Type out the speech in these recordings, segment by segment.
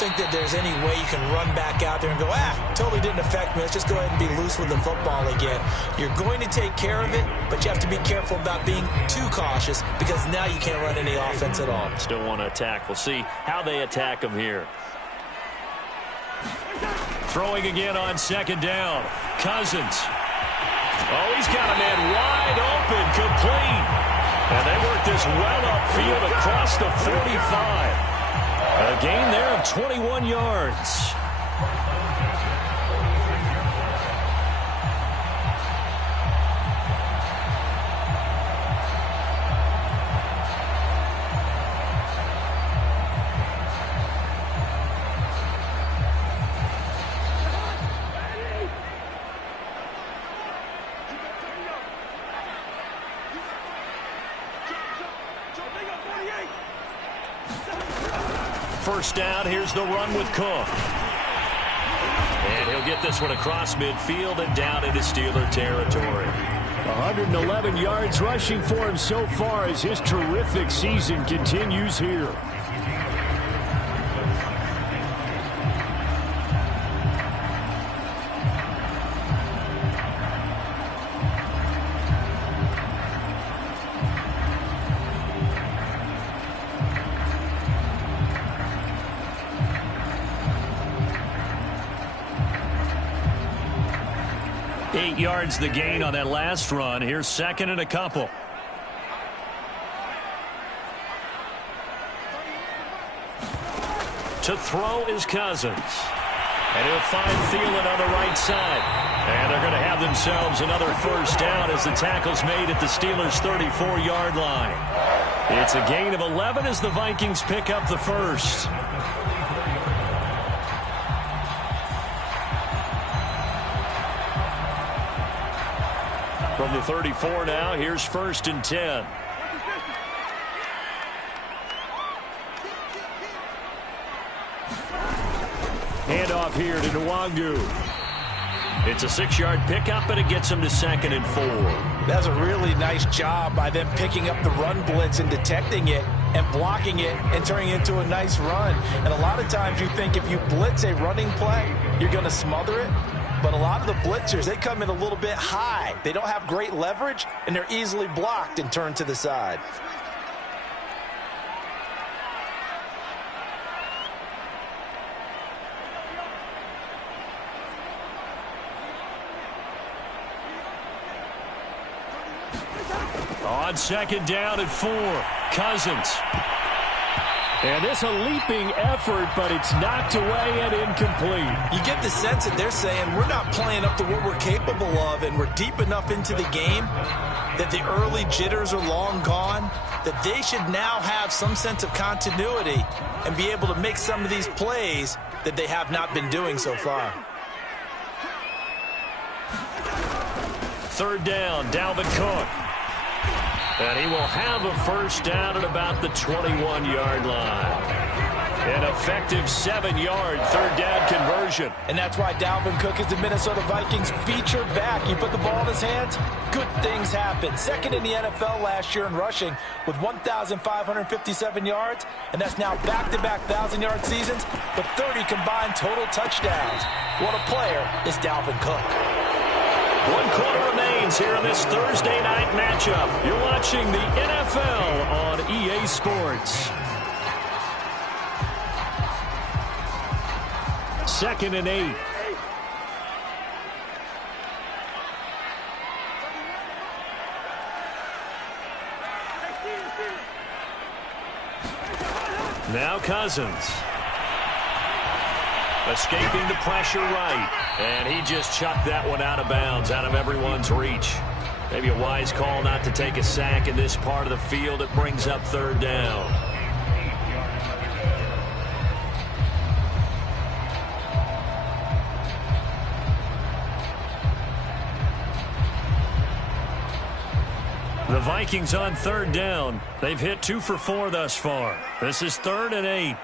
think that there's any way you can run back out there and go, totally didn't affect me. Let's just go ahead and be loose with the football again. You're going to take care of it, but you have to be careful about being too cautious because now you can't run any offense at all. Still want to attack. We'll see how they attack him here. Throwing again on second down. Cousins. Oh, he's got a man wide open, complete. And they work this well upfield across the 45. A gain there of 21 yards. First down, here's the run with Cook. And he'll get this one across midfield and down into Steeler territory. 111 yards rushing for him so far as his terrific season continues here. Yards the gain on that last run. Here's second and a couple. To throw is Cousins. And he'll find Thielen on the right side. And they're going to have themselves another first down as the tackle's made at the Steelers' 34-yard line. It's a gain of 11 as the Vikings pick up the first. From the 34 now, here's first and 10. Handoff here to Nwangu. It's a 6-yard pickup, and it gets him to second and 4. That's a really nice job by them picking up the run blitz and detecting it and blocking it and turning it into a nice run. And a lot of times you think if you blitz a running play, you're going to smother it. But a lot of the blitzers, they come in a little bit high. They don't have great leverage, and they're easily blocked and turned to the side. On second down at 4, Cousins. And this a leaping effort, but it's knocked away and incomplete. You get the sense that they're saying we're not playing up to what we're capable of, and we're deep enough into the game that the early jitters are long gone, that they should now have some sense of continuity and be able to make some of these plays that they have not been doing so far. Third down, Dalvin Cook. And he will have a first down at about the 21-yard line. An effective 7-yard third down conversion. And that's why Dalvin Cook is the Minnesota Vikings featured back. You put the ball in his hands, good things happen. Second in the NFL last year in rushing with 1,557 yards. And that's now back-to-back 1,000-yard seasons, but 30 combined total touchdowns. What a player is Dalvin Cook. 1 quarter remains here in this Thursday night matchup. You're watching the NFL on EA Sports. Second and 8. Now Cousins. Escaping the pressure right. And he just chucked that one out of bounds, out of everyone's reach. Maybe a wise call not to take a sack in this part of the field. It brings up third down. The Vikings on third down. They've hit 2 for 4 thus far. This is 3rd and 8.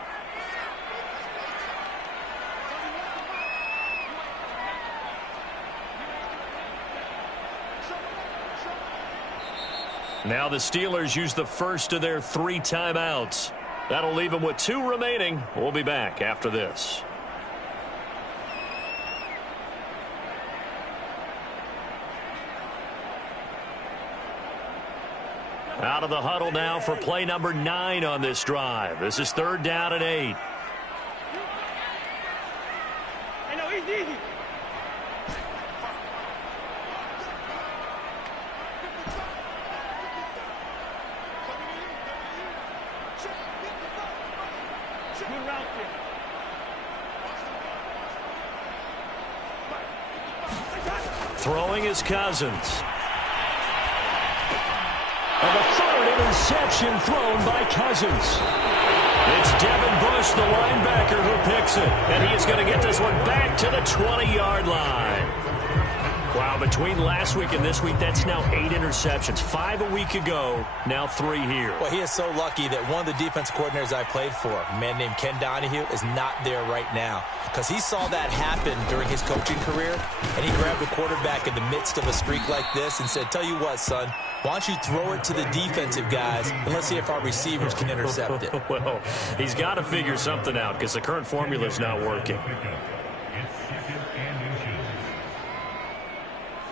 Now the Steelers use the first of their 3 timeouts. That'll leave him with 2 remaining. We'll be back after this. Out of the huddle now for play number 9 on this drive. This is 3rd down and 8. Throwing is Cousins. And the 3rd interception thrown by Cousins. It's Devin Bush, the linebacker, who picks it. And he is going to get this one back to the 20-yard line. Wow, between last week and this week, that's now 8 interceptions. 5 a week ago, now 3 here. Well, he is so lucky that one of the defense coordinators I played for, a man named Ken Donahue, is not there right now. Because he saw that happen during his coaching career, and he grabbed the quarterback in the midst of a streak like this and said, tell you what, son, why don't you throw it to the defensive guys, and let's see if our receivers can intercept it. Well, he's got to figure something out because the current formula is not working.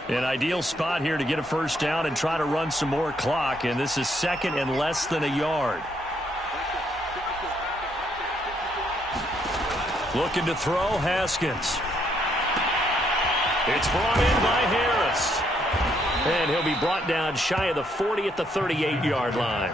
An ideal spot here to get a first down and try to run some more clock, and this is 2nd and less than a yard. Looking to throw, Haskins. It's brought in by Harris. And he'll be brought down shy of the 40 at the 38-yard line.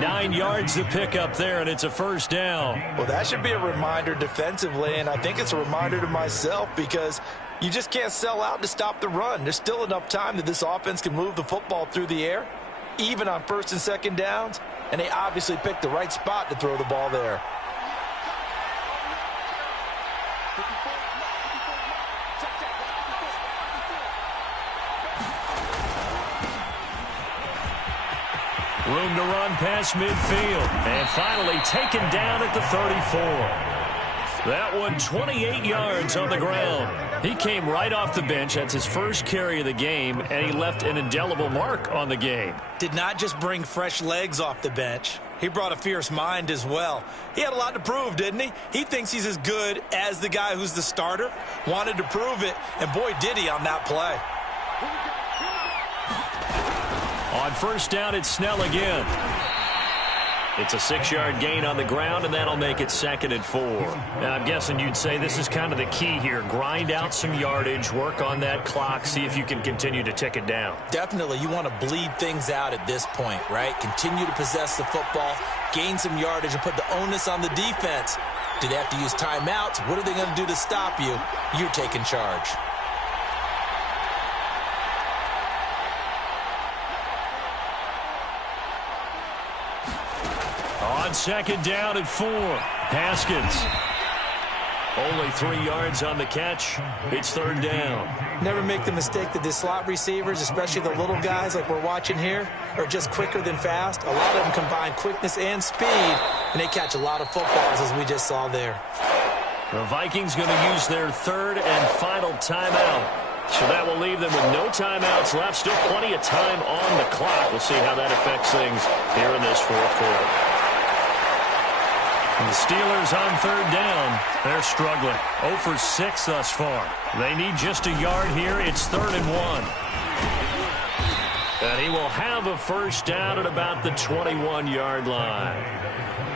9 yards to pick up there, and it's a first down. Well, that should be a reminder defensively, and I think it's a reminder to myself because you just can't sell out to stop the run. There's still enough time that this offense can move the football through the air, even on 1st and 2nd downs, and they obviously picked the right spot to throw the ball there. Room to run past midfield. And finally taken down at the 34. That one 28 yards on the ground. He came right off the bench. That's his first carry of the game, and he left an indelible mark on the game. Did not just bring fresh legs off the bench. He brought a fierce mind as well. He had a lot to prove, didn't he? He thinks he's as good as the guy who's the starter. Wanted to prove it, and boy, did he on that play. On first down, it's Snell again. It's a 6-yard gain on the ground, and that'll make it 2nd and 4. Now, I'm guessing you'd say this is kind of the key here. Grind out some yardage, work on that clock, see if you can continue to tick it down. Definitely. You want to bleed things out at this point, right? Continue to possess the football, gain some yardage, and put the onus on the defense. Do they have to use timeouts? What are they going to do to stop you? You're taking charge. On 2nd down and 4. Haskins. Only 3 yards on the catch. It's 3rd down. Never make the mistake that the slot receivers, especially the little guys like we're watching here, are just quicker than fast. A lot of them combine quickness and speed, and they catch a lot of footballs, as we just saw there. The Vikings going to use their 3rd and final timeout. So that will leave them with no timeouts left. Still plenty of time on the clock. We'll see how that affects things here in this 4th quarter. And the Steelers on 3rd down. They're struggling. 0 for 6 thus far. They need just a yard here. It's 3rd and 1. And he will have a first down at about the 21-yard line.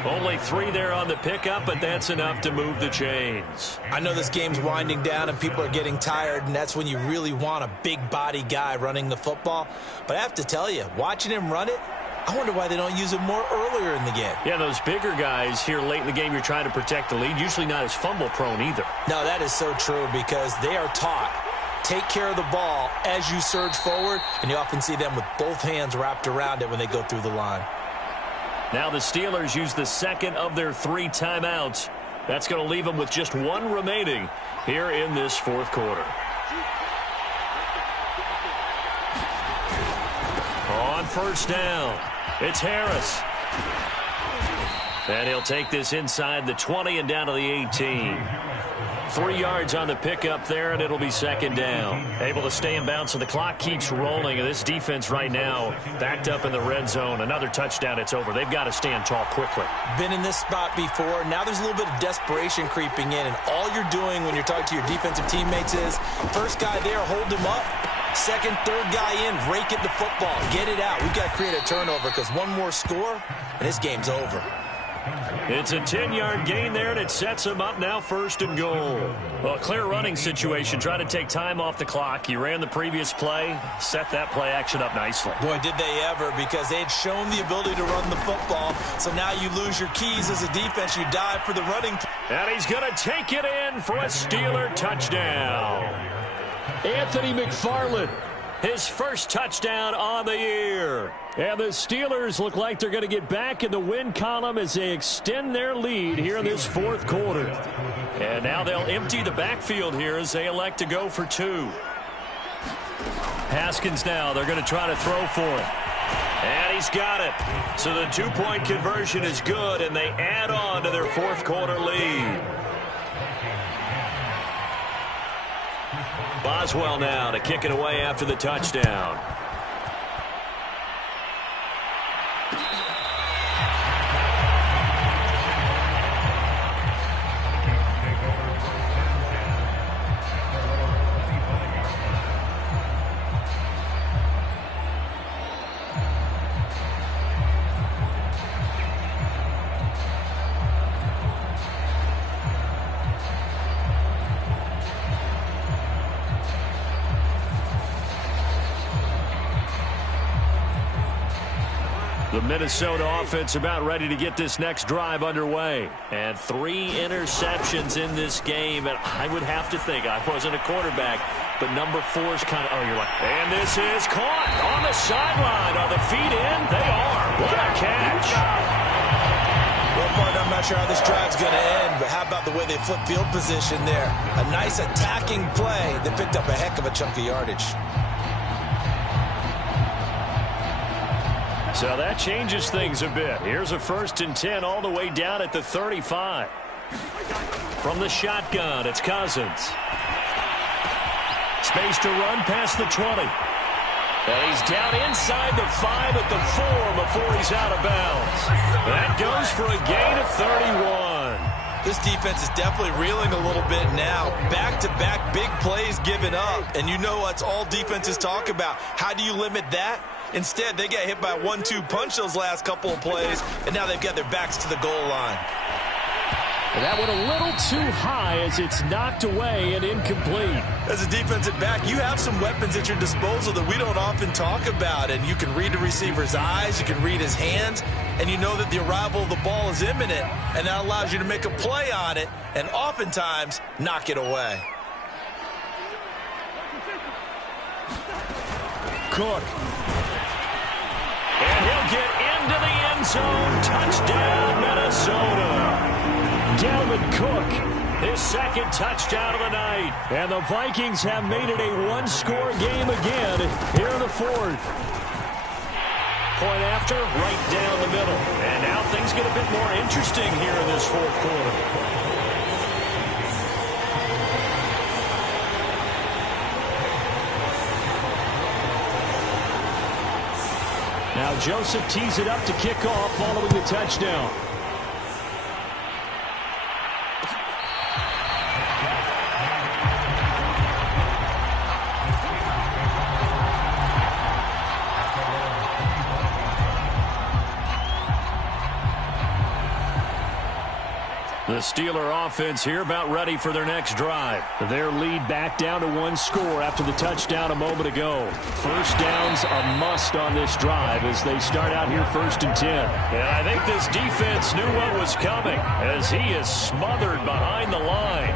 Only 3 there on the pickup, but that's enough to move the chains. I know this game's winding down and people are getting tired, and that's when you really want a big body guy running the football. But I have to tell you, watching him run it, I wonder why they don't use him more earlier in the game. Yeah, those bigger guys here late in the game, you're trying to protect the lead, usually not as fumble prone either. No, that is so true because they are taught. Take care of the ball as you surge forward, and you often see them with both hands wrapped around it when they go through the line. Now the Steelers use the 2nd of their 3 timeouts. That's going to leave them with just 1 remaining here in this 4th quarter. On first down, it's Harris. And he'll take this inside the 20 and down to the 18. 3 yards on the pickup there, and it'll be second down. Able to stay in bounds, so the clock keeps rolling. And this defense right now backed up in the red zone. Another touchdown, it's over. They've got to stand tall quickly. Been in this spot before. Now there's a little bit of desperation creeping in, and all you're doing when you're talking to your defensive teammates is first guy there, hold him up. Second, third guy in, rake it the football. Get it out. We've got to create a turnover because one more score, and this game's over. It's a 10-yard gain there, and it sets him up now first and goal. Well, a clear running situation. Try to take time off the clock. He ran the previous play, set that play action up nicely. Boy, did they ever, because they had shown the ability to run the football. So now you lose your keys as a defense. You dive for the running. And he's going to take it in for a Steeler touchdown. Anthony McFarland. His first touchdown on the year. And the Steelers look like they're going to get back in the win column as they extend their lead here in this fourth quarter. And now they'll empty the backfield here as they elect to go for 2. Haskins now, they're going to try to throw for him. And he's got it. So the 2-point conversion is good, and they add on to their fourth quarter lead. Boswell now to kick it away after the touchdown. The Minnesota offense about ready to get this next drive underway. And 3 interceptions in this game. And I would have to think, I wasn't a quarterback, but number 4 is kind of, oh, you're like, and this is caught on the sideline. Are the feet in? They are. What a catch. Well, partner, I'm not sure how this drive's going to end, but how about the way they flip field position there? A nice attacking play that picked up a heck of a chunk of yardage. So that changes things a bit. Here's a 1st and 10 all the way down at the 35. From the shotgun, it's Cousins. Space to run past the 20. And he's down inside the 5 at the 4 before he's out of bounds. That goes for a gain of 31. This defense is definitely reeling a little bit now. Back-to-back big plays given up. And you know what's all defenses talk about. How do you limit that? Instead, they got hit by a 1-2 punch those last couple of plays, and now they've got their backs to the goal line. And that went a little too high as it's knocked away and incomplete. As a defensive back, you have some weapons at your disposal that we don't often talk about, and you can read the receiver's eyes, you can read his hands, and you know that the arrival of the ball is imminent, and that allows you to make a play on it and oftentimes knock it away. Cook. And he'll get into the end zone. Touchdown, Minnesota. Dalvin Cook. His second touchdown of the night. And the Vikings have made it a 1-score game again here in the 4th. Point after, right down the middle. And now things get a bit more interesting here in this fourth quarter. Now Joseph tees it up to kick off following the touchdown. The Steeler offense here about ready for their next drive. Their lead back down to 1 score after the touchdown a moment ago. First down's a must on this drive as they start out here 1st and 10. And I think this defense knew what was coming as he is smothered behind the line.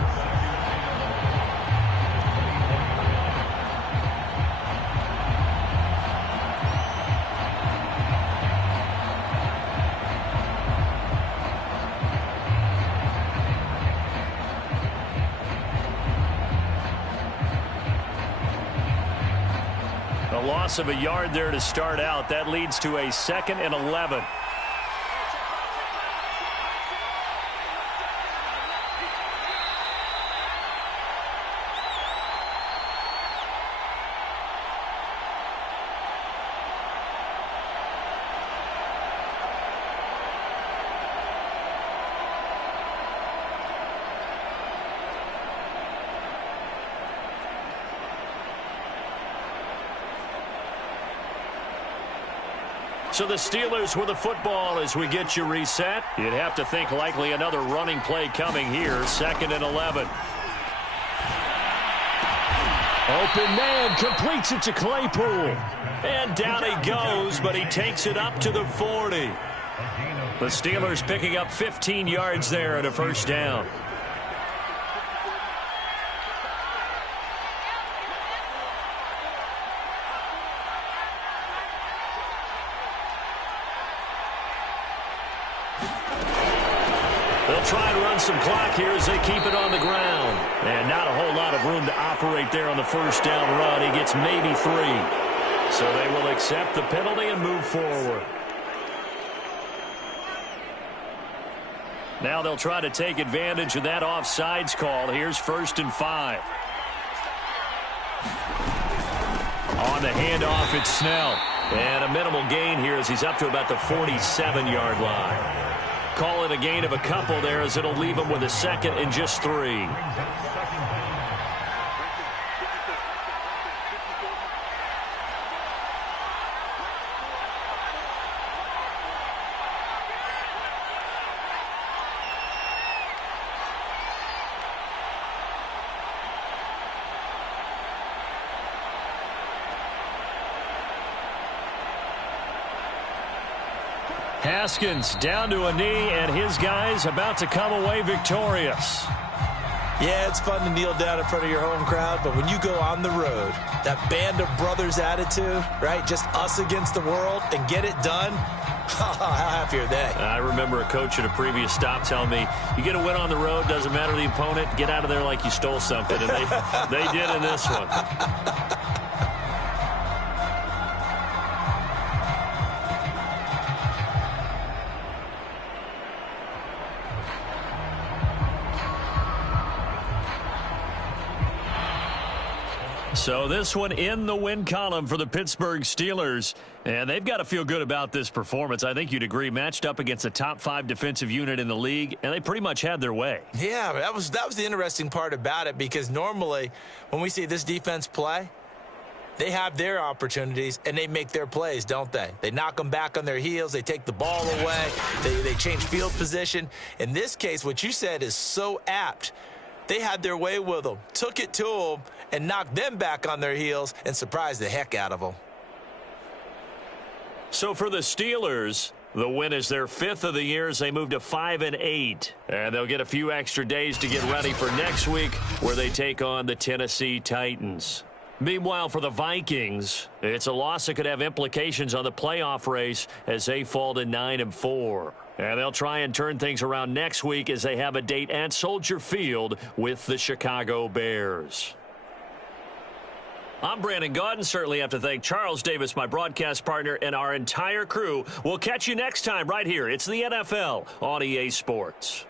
Loss of a yard there to start out. That leads to a 2nd and 11. So the Steelers with the football as we get you reset. You'd have to think likely another running play coming here, 2nd and 11. Open man completes it to Claypool. And down he goes, but he takes it up to the 40. The Steelers picking up 15 yards there and a first down. They'll try and run some clock here as they keep it on the ground. And not a whole lot of room to operate there on the first down run. He gets maybe 3. So they will accept the penalty and move forward. Now they'll try to take advantage of that offsides call. Here's 1st and 5. On the handoff, it's Snell. And a minimal gain here as he's up to about the 47-yard line. Call it a gain of a couple there as it'll leave him with a 2nd and just 3. Haskins down to a knee, and his guys about to come away victorious. Yeah, it's fun to kneel down in front of your home crowd, but when you go on the road, that band of brothers attitude, right, just us against the world, and get it done, how happy are they? I remember a coach at a previous stop telling me, you get a win on the road, doesn't matter the opponent, get out of there like you stole something, and they did in this one. So this one in the win column for the Pittsburgh Steelers. And they've got to feel good about this performance. I think you'd agree, matched up against a top 5 defensive unit in the league, and they pretty much had their way. Yeah, that was the interesting part about it, because normally when we see this defense play, they have their opportunities and they make their plays, don't they? They knock them back on their heels. They take the ball away. They change field position. In this case, what you said is so apt. They had their way with them, took it to them, and knocked them back on their heels and surprised the heck out of them. So for the Steelers, the win is their 5th of the year as they move to 5-8. And they'll get a few extra days to get ready for next week, where they take on the Tennessee Titans. Meanwhile, for the Vikings, it's a loss that could have implications on the playoff race as they fall to 9-4. And they'll try and turn things around next week as they have a date at Soldier Field with the Chicago Bears. I'm Brandon Gaudin. Certainly have to thank Charles Davis, my broadcast partner, and our entire crew. We'll catch you next time right here. It's the NFL on EA Sports.